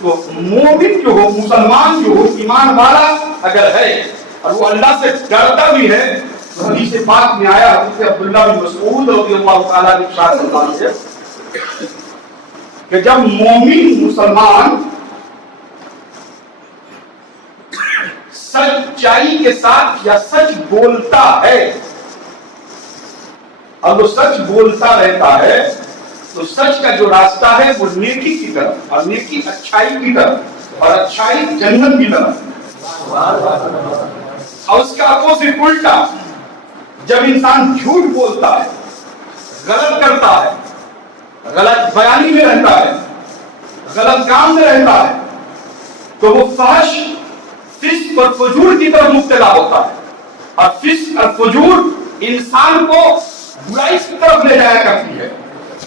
تو مومن جو ہو, مسلمان جو ہو, ایمان والا اگر ہے اور وہ اللہ سے ڈرتا بھی ہے, تو حدیث پاک میں آیا حضرت عبداللہ بن مسعود رضی اللہ تعالیٰ عنہ ارشاد فرماتے ہیں کہ جب مومن مسلمان سچائی کے ساتھ یا سچ بولتا ہے, اور وہ سچ بولتا رہتا ہے, تو سچ کا جو راستہ ہے وہ نیکی کی طرف, اور نیکی اچھائی کی طرف, اور اچھائی جنت کی طرف. اور اس کا اپوزٹ الٹا, جب انسان جھوٹ بولتا ہے, غلط کرتا ہے, غلط بیانی میں رہتا ہے, غلط کام میں رہتا ہے, تو وہ فحش, فسق اور فجور کی طرف مبتلا ہوتا ہے. اور فسق اور فجور انسان کو برائی کی طرف لے جایا کرتی ہے,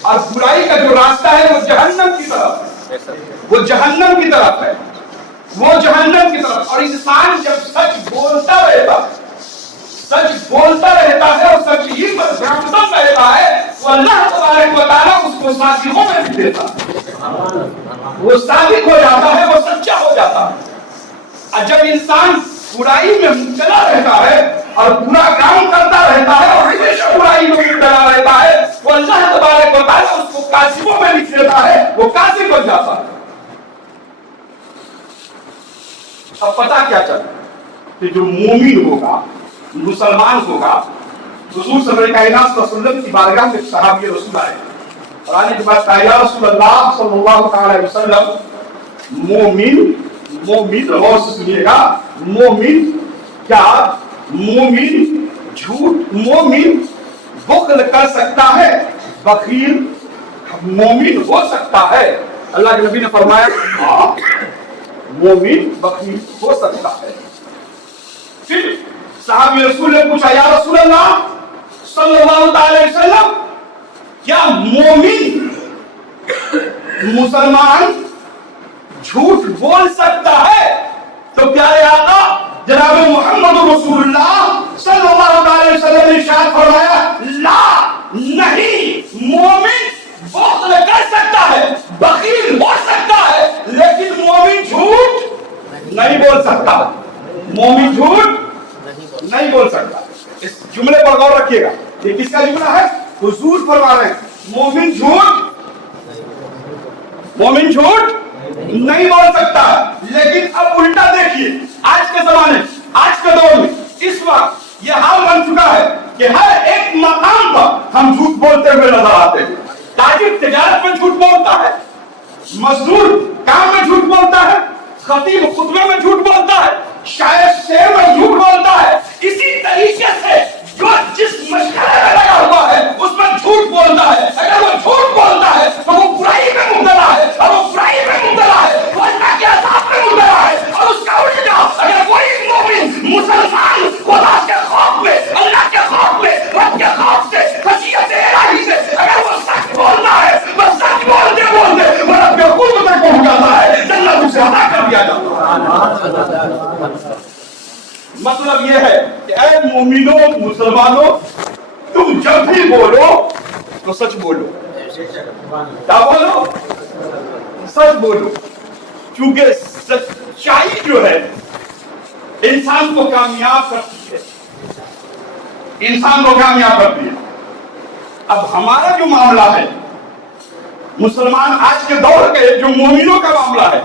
اور برائی کا جو راستہ ہے وہ جہنم کی طرف ہے, وہ جہنم کی طرف ہے, وہ جہنم کی طرف. اور انسان جب سچ بولتا رہتا ہے, سچ بولتا رہتا ہے اور سچ ہی پر گامزن رہتا ہے, تو اللہ تبارک و تعالیٰ اس کو صادقوں میں بھی دیتا ہے, وہ صادق ہو جاتا ہے, وہ سچا ہو جاتا ہے. اور جب انسان برائی میں مبتلا رہتا ہے اور برا کام کرتا رہتا ہے اور ہمیشہ برائی میں مبتلا رہتا ہے, وہ اللہ تبارک و تعالیٰ اس کو کاذبوں میں لکھ دیتا ہے, وہ کاذب بن جاتا ہے. اب پتا کیا چلتا کہ جو مومن ہوگا, مسلمان ہوگا, حضور صلی اللہ علیہ وسلم کی بارگاہ میں صحابی رسول آئے اور آنے کے بعد کہا یا رسول اللہ صلی اللہ علیہ وسلم, مومن غور سے سنیے گا, مومن کیا مومن جھوٹ, مومن بخل کر سکتا ہے, بخیل مومن ہو سکتا ہے؟ اللہ کے نبی نے فرمایا ہاں, مومن بخیل ہو سکتا ہے. پھر صحابی رسول نے پوچھا یا رسول اللہ صلی اللہ علیہ وسلم, کیا مومن مسلمان جھوٹ بول سکتا ہے؟ تو پیارے آقا جناب محمد رسول اللہ صلی اللہ علیہ وسلم نے ارشاد فرمایا لا, نہیں, مومن بخل کر سکتا ہے, بخیل ہو سکتا ہے, لیکن مومن جھوٹ نہیں بول سکتا, مومن جھوٹ نہیں بول سکتا. اس جملے پر غور رکھیے گا, یہ کس کا جملہ ہے؟ حضور فرما رہے ہیں مومن جھوٹ نہیں بول سکتا. لیکن اب الٹا دیکھیے, آج کے زمانے, آج کے دور میں, اس وقت یہ حال بن چکا ہے کہ ہر ایک مقام پر ہم جھوٹ بولتے ہوئے نظر آتے ہیں. تاجر تجارت میں جھوٹ بولتا ہے, مزدور کام میں جھوٹ بولتا ہے, خطیب خطبے میں جھوٹ بولتا ہے, شاعر شعر میں جھوٹ بولتا ہے. اسی طریقے سے جو جس مشغلے میں لگا ہوا ہے اس میں جھوٹ بولتا ہے. اگر وہ جھوٹ بولتا ہے تو وہ برائی میں مبتلا ہے, اور وہ برائی میں مبتلا ہے وہ اللہ کے عذاب میں مبتلا ہے. اور اس کا الٹا, اگر کوئی مومن مسلمان خدا کے خوف میں, اللہ کے خوف میں, رب کے خوف سے, خشیت الہی سے اگر وہ سچ بولتا ہے, وہ سچ بولتے بولتے وہ رب کے قرب تک پہنچ جاتا ہے, جنت اسے عطا کر دیا جاتا ہے. مطلب یہ ہے کہ اے مومنوں, مسلمانوں, تم جب بھی بولو تو سچ بولو. کیا بولو؟ سچ بولو. کیونکہ سچائی جو ہے انسان کو کامیاب کرتی ہے, انسان کو کامیاب کرتی ہے. اب ہمارا جو معاملہ ہے, مسلمان آج کے دور کے جو مومنوں کا معاملہ ہے,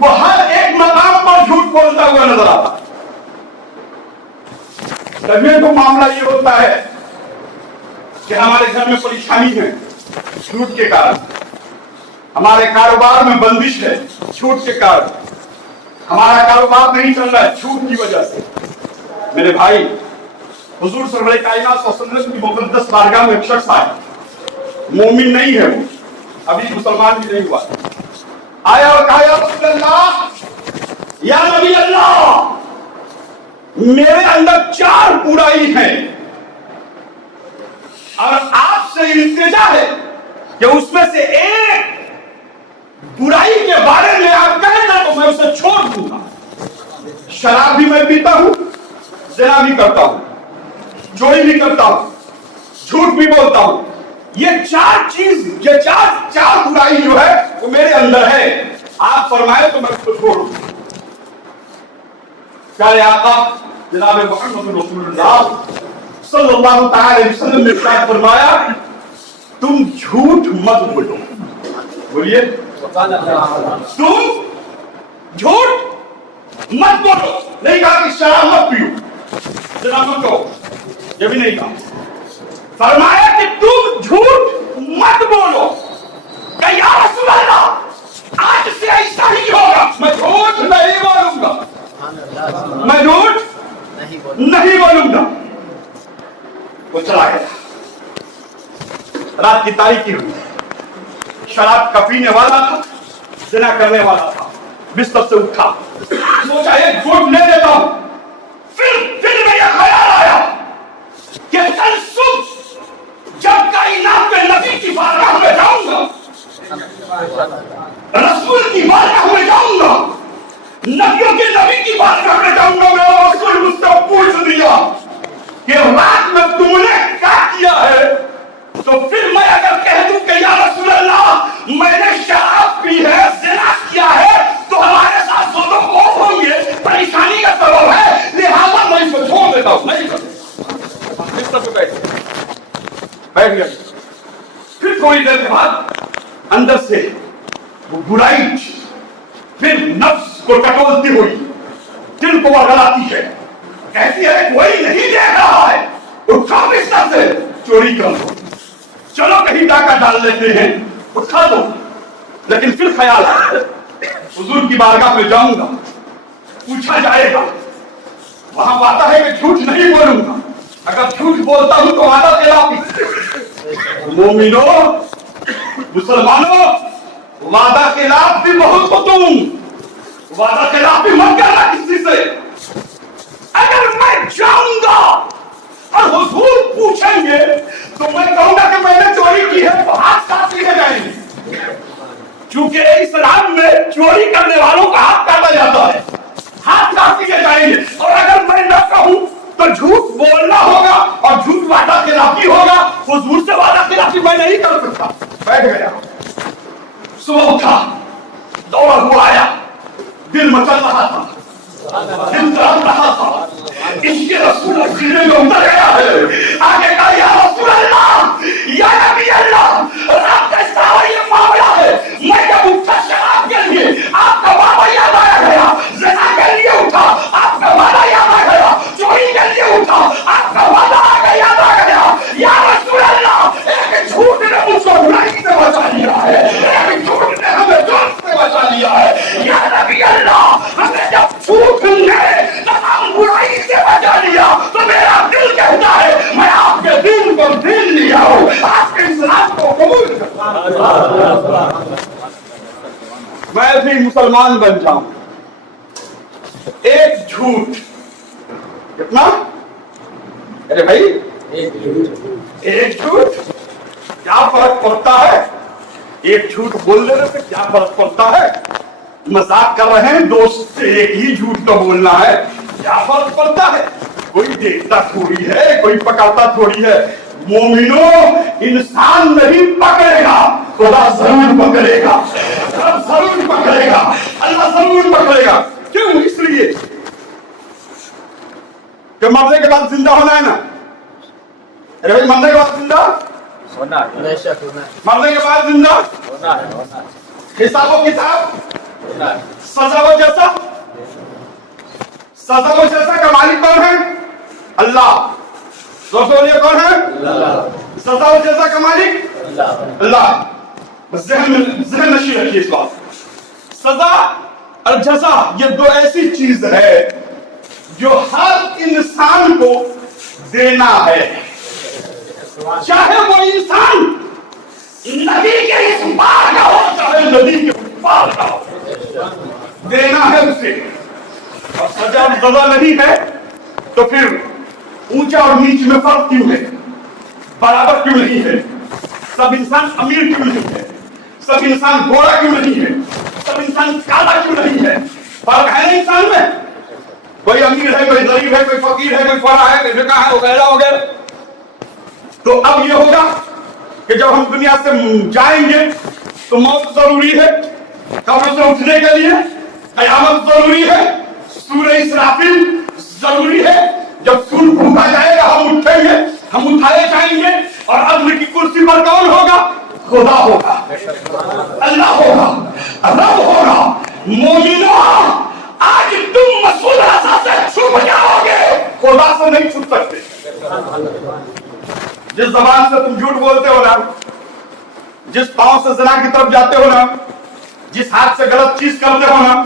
وہ ہر ایک مقام پر جھوٹ بولتا ہوا نظر آتا ہے. تبھی تو معاملہ یہ ہوتا ہے کہ ہمارے گھر میں پریشانی ہے جھوٹ کے کارن, ہمارے کاروبار میں بندش ہے جھوٹ کے کارن, ہمارا کاروبار نہیں چل رہا ہے جھوٹ کی وجہ سے. میرے بھائی, حضور صلی اللہ علیہ وسلم کی مقدس بارگاہ میں ایک شخص آیا, مومن نہیں ہے, وہ ابھی مسلمان بھی نہیں ہوا, آیا اور کہا یا رسول اللہ, یا نبی اللہ, میرے اندر 4 برائی ہیں اور آپ سے التجا ہے کہ اس میں سے ایک برائی کے بارے میں آپ کہیں نا تو میں اسے چھوڑ دوں گا. شراب بھی میں پیتا ہوں, زنا بھی کرتا ہوں, چوری بھی کرتا ہوں, جھوٹ بھی بولتا ہوں. یہ 4 چیز, یہ چار برائی جو ہے وہ میرے اندر ہے. आप फरमाए तो मैं उसको छोड़ूं। प्यारे आका जनाब मुहम्मद रसूलुल्लाह सल्लल्लाहु अलैहि वसल्लम ने इरशाद फरमाया, तुम झूठ मत बोलो। बोलिए, तुम झूठ मत बोलो। नहीं कहा कि शराब मत पियो, जनाब मत कहो, ये भी नहीं कहा। फरमाया कि तुम झूठ मत बोलो। कि या रसूल अल्लाह, आज से ऐसा ही होगा, मैं झूठ नहीं बोलूंगा, मैं झूठ नहीं बोलूंगा। वो चला गया। रात की तारीकी हुई, शराब का पीने वाला था, जिना करने वाला था, बिस्तर से उठा, सोचा एक घूंट ले लेता हूं। फिर में यह ख्याल आया कि कल सुबह जब कायनात के नबी की बारगाह में जाऊंगा, रसूल की बारगाह में जाऊंगा, नबियों के नबी की बारगाह में जाऊंगा, मेरा रसूल मुझसे पूछ दिया कि रात में तुमने क्या किया है, तो फिर मैं अगर कह दूं कि या रसूल अल्लाह मैंने शराब पी है, ज़िना किया है, तो हमारे साथ दो लोग होंगे, परेशानी का सबब है, लिहाजा मैं इसको छोड़ देता हूं। नहीं बैठ गया। फिर थोड़ी देर के बाद अंदर से वो बुराई फिर नफ्स को टटोलती हुई दिल को वरगलाती है, कहती है कोई नहीं देख रहा है, उठा बिस्तर से, चोरी कर लो, चलो कहीं डाका डाल लेते हैं, उठा दो। लेकिन फिर ख्याल आया हुजूर की बारगाह में जाऊंगा, पूछा जाएगा, वहां वादा है कि झूठ नहीं बोलूंगा, अगर झूठ बोलता हूं तो वादा खिलाफी। मोमिनो, मुसलमानों, वादा खिलाफ भी बहुत हो तुम, वादा खिलाफ भी मत करना किसी से। अगर मैं जाऊंगा और हुजूर पूछेंगे तो मैं कहूंगा कि मैंने चोरी की है, तो हाथ काट लिए जाएंगे, क्योंकि इस्लाम में चोरी करने वालों का हाथ काटा जाता है, हाथ काट लिए जाएंगे। और अगर मैं न कहूं तो झूठ बोलना होगा और झूठ वादा खिलाफी होगा, हुजूर से वादा खिलाफी मैं नहीं कर सकता। बैठ गया, सुबह उठा, दौड़ा हुआ आया, दिल मचल रहा था, दिल तड़प रहा था, इसके रसूल सीने में उतर गया है। आगे का या रसूल अल्लाह, या नबी अल्लाह, रात का सारा ये मामला है, मैं जब उठा शराब के लिए आपका बाबा याद आया गया, ज़िना के लिए उठा आपका वादा याद आ गया, चोरी के लिए उठा आपका वादा याद आ गया। या रसूल अल्लाह, एक झूठ ने मुझको बुराई से बचा लिया है, एक झूठ ने हमें दोस्त से बचा लिया है। या नबी अल्लाह, हमें जब झूठ ने तमाम बुराई से बचा लिया, तो मेरा दिल कहता है मैं आपके दिल को दिल लिया हूं, आपके इस्लाम को कबूल करता, मैं भी मुसलमान बन जाऊं। एक झूठ कितना? अरे भाई, एक झूठ क्या फर्क पड़ता है? एक झूठ बोल देने से क्या फर्क पड़ता है? मजाक कर रहे हैं, दोस्त से एक ही झूठ तो बोलना है, क्या फर्क पड़ता है? कोई देखता थोड़ी है, कोई पकड़ता थोड़ी है। मोमिनो, इंसान नहीं पकड़ेगा, खुदा जरूर पकड़ेगा, रब जरूर पकड़ेगा, अल्लाह जरूर पकड़ेगा। क्यों? इसलिए कि मरने के बाद जिंदा होना है ना। अरे भाई, मरने के बाद जिंदा होना है, मरने के बाद जिंदा होना है, हिसाब किताब, सजा वो जैसा, सजा वो जैसा का मालिक कौन है? अल्लाह। दोस्तों, ये कौन है? सजा वो जैसा का मालिक अल्लाह। बस ज़हन नशीं रखिए इस बात। सजा और जज़ा ये दो ऐसी चीज है जो हर इंसान को देना है, चाहे वो इंसान नदी के इस पार का हो, चाहे नदी के उस पार का हो, देना है उसे। और सजा और सजा नहीं है तो फिर ऊंचा और नीच में फर्क क्यों है? बराबर क्यों नहीं है? सब इंसान अमीर क्यों नहीं है? सब इंसान गोरा क्यों नहीं है? सब इंसान काला क्यों नहीं है? फर्क है ना इंसान में? कोई अमीर है, कोई गरीब है, कोई फकीर है, कोई फरा है, कोई फिका है, वगैरह वगैरह। तो अब ये होगा कि जब हम दुनिया से जाएंगे तो मौत जरूरी है, कब्र से उठने के लिए कयामत जरूरी है, सूरह इसराफिल जरूरी है। जब सूर फूंका जाएगा हम उठेंगे, हम उठाए जाएंगे और अदल की कुर्सी पर कौन होगा? खुदा होगा, अल्लाह होगा, रब होगा। मोमिनो आज तुम मसूद रज़ा से छुप जाओगे, खुदा से नहीं छुप सकते। जिस जबान से तुम झूठ बोलते हो ना, जिस पांव से ज़िना की तरफ जाते हो ना, जिस हाथ से गलत चीज करते हो ना,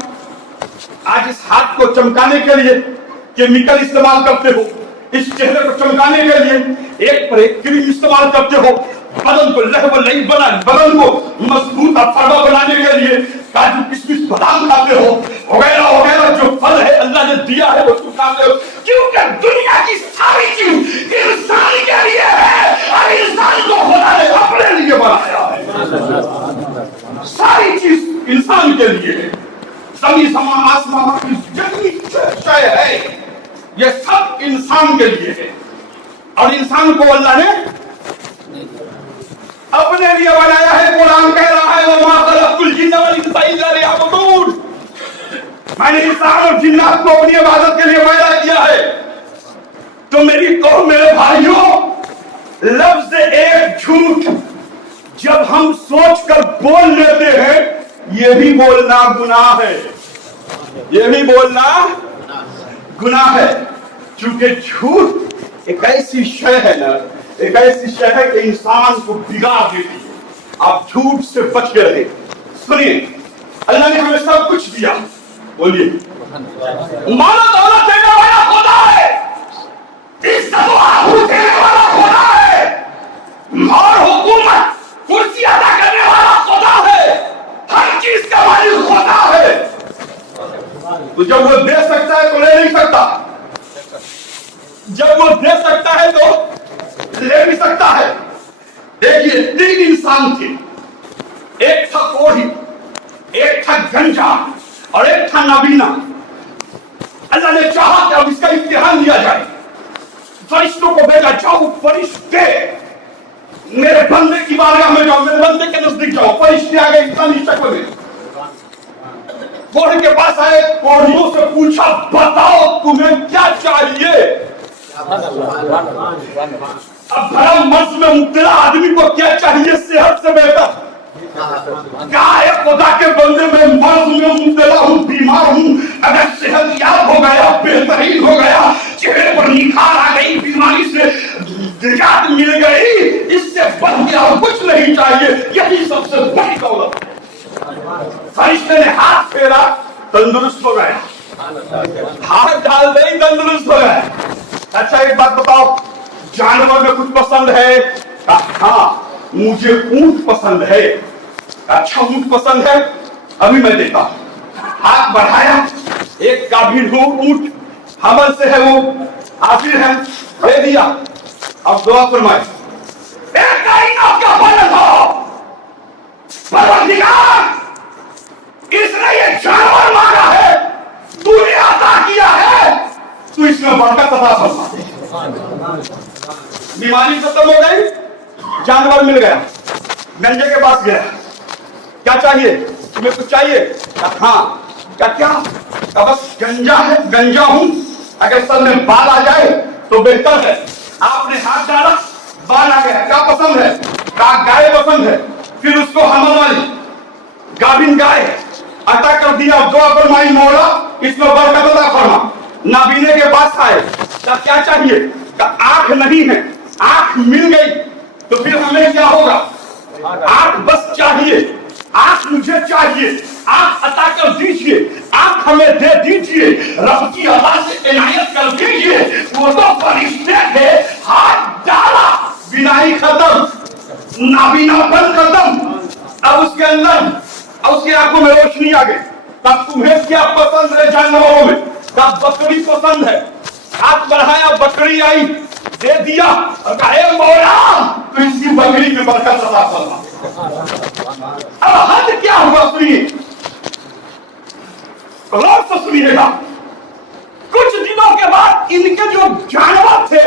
आज इस हाथ को चमकाने के लिए केमिकल इस्तेमाल करते हो, इस चेहरे को चमकाने के लिए एक पर एक क्रीम इस्तेमाल करते हो, बदन को लहब बना, बदन को मजबूत और फरवा बनाने के लिए काजू किशमिश बादाम खाते हो, वगैरह वगैरह जो फल है अल्लाह ने दिया है वो तुम खाते हो, क्योंकि दुनिया की सारी चीज इंसान के लिए है और इंसान को खुदा ने अपने लिए बनाया है। सारी चीज इंसान के लिए है। जमीन समा आसमान की जितनी शय है ये सब इंसान के लिए है और इंसान को अल्लाह ने अपने लिए बनाया है। कुरान कह रहा है वमा खलक़तुल जिन्ना वल इंसा इल्ला लियअबुदून, मैंने इंसान और जिन्नात को अपनी इबादत के लिए पैदा किया है। तो मेरी कौम, मेरे भाइयों, लफ्ज एक झूठ जब हम सोचकर बोल लेते हैं ये भी बोलना गुनाह है, ये भी बोलना गुनाह है। क्योंकि झूठ एक ऐसी शय है ना, एक ऐसी शय है कि इंसान को बिगाड़ देती है। आप झूठ से बच के रहे। सुनिए, अल्लाह ने हमें सब कुछ दिया, बोलिए मानो दौलत देने वाला खुदा है, इज्जत और आबरू देने वाला खुदा है, और हुकूमत कुर्सी अदा करने वाला खुदा है, हर चीज का मालिक खुदा है। तो जब वो दे सकता है तो ले नहीं सकता, जब वो दे सकता है तो ले भी सकता है। देखिए, तीन इंसान थे, एक था कोढ़ी, एक था गंजा और एक था नाबीना। अल्लाह ने चाहा कि अब इसका इम्तिहान लिया जाए, फरिश्तों को भेजा, जाओ फरिश्ते मेरे बंदे की बारगाह में जाओ, मेरे बंदे के नजदीक जाओ। फरिश्ते आ गए इंसानी शक्ल में, कोढ़ी के पास आए, कोढ़ियों से पूछा बताओ तुम्हें क्या चाहिए। अब भरम मर्ज में मुब्तला आदमी को क्या चाहिए? सेहत से बेहतर। क्या खुदा के बंदे में मर्ज में मुब्तला हूं, बीमार हूं, अगर सेहत याब हो गया, बेहतरीन हो गया, चेहरे पर निखार आ गई, बीमारी से निजात मिल गई, इससे बढ़ के और कुछ नहीं चाहिए। यही सबसे बड़ी दौलत है। फरिश्ते ने हाथ फेरा, तंदुरुस्त हो गया, हाथ डाल दे, तंदुरुस्त हो गया। अच्छा एक बात बताओ, जानवर में कुछ पसंद है? हाँ मुझे ऊंट पसंद है। अच्छा ऊंट पसंद है, अभी मैं देता हूं। हाथ बढ़ाया, एक गाभीन ऊंट हमल से है, वो हाजिर है, दे दिया। अब दुआ फरमाए, परवरदिगार, इसने ये जानवर मांगा है, तूने अता किया है, तू इसमें बरकत अता फरमा। बीमारी खत्म हो गई, जानवर मिल गया, गंजे के पास गया, क्या चाहिए तुम्हें, कुछ चाहिए? हाँ, क्या? बस गंजा है, गंजा हूं, अगर सर में बाल आ जाए तो बेहतर है। आपने हाथ डाला, बाल आ गया, क्या पसंद है? गाय पसंद है। फिर उसको हमल वाली गाभिन गाय अता कर दिया, दुआ फरमाई, मौला इसमें बरकत अता फरमा। नाबीने के पास आए, क्या चाहिए? आंख नहीं है, आंख मिल गई, तो फिर हमें क्या होगा? आंख बस चाहिए, आंख मुझे चाहिए, आंख अता कर दीजिए, आंख हमें दे दीजिए, रब की अता से इनायत कर दीजिए। वो तो फरिश्ते थे, हाथ डाला, बिनाई खत्म, नाबीनापन खत्म। अब उसके अंदर, उसकी आंखों में रोशनी आ गई। तब तुम्हें क्या पसंद है जानवरों में? तब बकरी पसंद है। हाथ बढ़ाया, बकरी आई, दे दिया और कहा मौला तो इसी बकरी में बरकत अता फरमा। अब हद क्या हुआ सुनिए, गौर से सुनिएगा। कुछ दिनों के बाद इनके जो जानवर थे,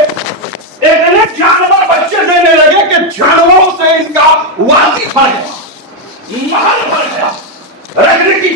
इतने जानवर बच्चे देने लगे कि जानवरों से इनका वासी भर गया, महल भर गया, रखने की